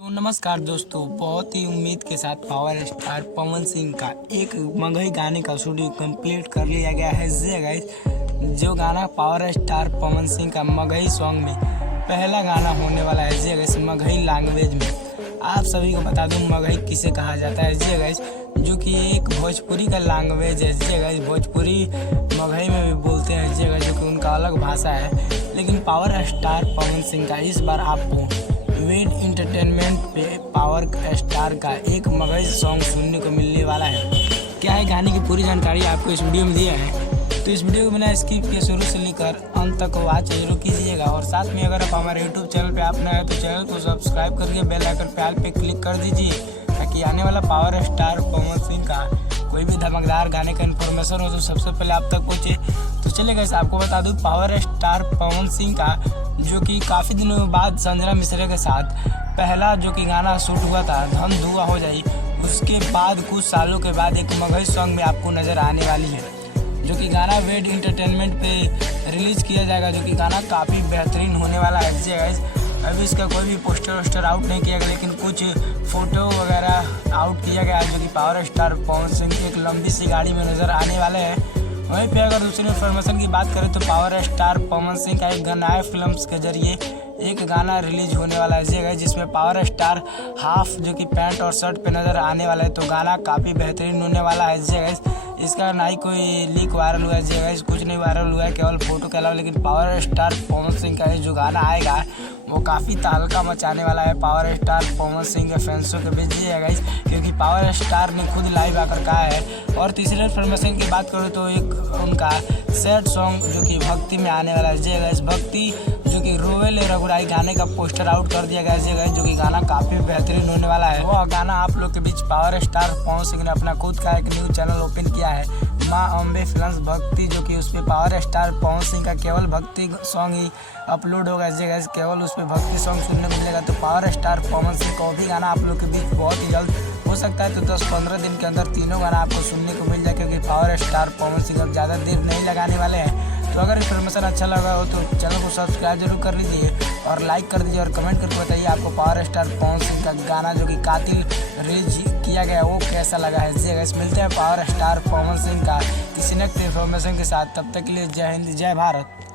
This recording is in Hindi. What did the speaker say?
तो नमस्कार दोस्तों, बहुत ही उम्मीद के साथ पावर स्टार पवन सिंह का एक मगही गाने का शूटिंग कंप्लीट कर लिया गया है। जी गाइस, जो गाना पावर स्टार पवन सिंह का मगही सॉन्ग में पहला गाना होने वाला है। जी गाइस, मगही लैंग्वेज में आप सभी को बता दूं मगही किसे कहा जाता है। जी गाइस, जो कि एक भोजपुरी का लैंग्वेज है। जी गाइस, भोजपुरी मगही में भी बोलते हैं। जी गाइस, जो कि उनका अलग भाषा है। लेकिन पावर स्टार पवन सिंह का इस बार आपको वेड इंटरटेनमेंट पे पावर स्टार का एक मगही सॉन्ग सुनने को मिलने वाला है। क्या है गाने की पूरी जानकारी आपको इस वीडियो में दिया है, तो इस वीडियो को बिना स्किप के शुरू से लेकर अंत तक वॉच जरूर कीजिएगा। और साथ में अगर आप हमारे यूट्यूब चैनल पे आप नए हैं तो चैनल को सब्सक्राइब करके बेल आइकन पे ऑल पे क्लिक कर दीजिए, ताकि आने वाला पावर स्टार पवन सिंह का कोई भी धमाकेदार गाने का इन्फॉर्मेशन हो तो सबसे पहले आप तक पहुँचे। तो चलिए गाइस, आपको बता दूँ पावर स्टार पवन सिंह का जो कि काफ़ी दिनों बाद संजना मिश्रा के साथ पहला जो कि गाना शूट हुआ था धम धुआ हो जाई, उसके बाद कुछ सालों के बाद एक मगही सॉन्ग में आपको नज़र आने वाली है, जो कि गाना वेड इंटरटेनमेंट पे रिलीज़ किया जाएगा, जो कि गाना काफ़ी बेहतरीन होने वाला है। गाइस, अभी इसका कोई भी पोस्टर आउट नहीं किया गया, लेकिन कुछ फ़ोटो वगैरह आउट किया गया है, जो कि पावर स्टार पवन सिंह की एक लंबी सी गाड़ी में नज़र आने वाले हैं। वहीं पे अगर दूसरी इन्फॉर्मेशन की बात करें तो पावर स्टार पवन सिंह का एक नया फिल्म्स के जरिए एक गाना रिलीज होने वाला है, जिसमें पावर स्टार हाफ जो कि पैंट और शर्ट पे नज़र आने वाला है। तो गाना काफ़ी बेहतरीन होने वाला है। इसका ना ही कोई लीक वायरल हुआ है, कुछ नहीं वायरल हुआ है, केवल फोटो के अलावा। लेकिन पावर स्टार पवन सिंह का जो गाना आएगा वो काफ़ी तहलका मचाने वाला है पावर स्टार पवन सिंह के फैंसों के बीच। गाइस, क्योंकि पावर स्टार ने खुद लाइव आकर कहा है। और तीसरे इन्फॉर्मेशन की बात करूँ तो एक उनका सैड सॉन्ग जो कि भक्ति में आने वाला है। गाइस, भक्ति जो कि रोवेले रघुराई गाने का पोस्टर आउट कर दिया गया है। जो कि गाना काफ़ी बेहतरीन होने वाला है। वह गाना आप लोग के बीच पावर स्टार पवन सिंह ने अपना खुद का एक न्यूज़ चैनल ओपन किया है, माँ अम्बे फिल्म्स भक्ति, जो कि उसमें पावर स्टार पवन सिंह का केवल भक्ति सॉन्ग ही अपलोड होगा। गाइस, केवल उसमें भक्ति सॉन्ग सुनने को मिलेगा। तो पावर स्टार पवन सिंह का भी गाना आप लोग के बीच बहुत ही जल्द हो सकता है, तो 10-15 दिन के अंदर तीनों गाना आपको सुनने को मिल जाए, क्योंकि पावर स्टार पवन सिंह अब ज़्यादा देर नहीं लगाने वाले हैं। तो अगर इन्फॉर्मेशन अच्छा लगा हो तो चैनल को सब्सक्राइब जरूर कर लीजिए और लाइक कर दीजिए, और कमेंट करके बताइए आपको पावर स्टार पवन सिंह का गाना जो कि कातिल रिलीज किया गया वो कैसा लगा है। गाइस, मिलते हैं पावर स्टार पवन सिंह का किसी नेक्स्ट इन्फॉर्मेशन के साथ। तब तक के लिए जय हिंद, जय भारत।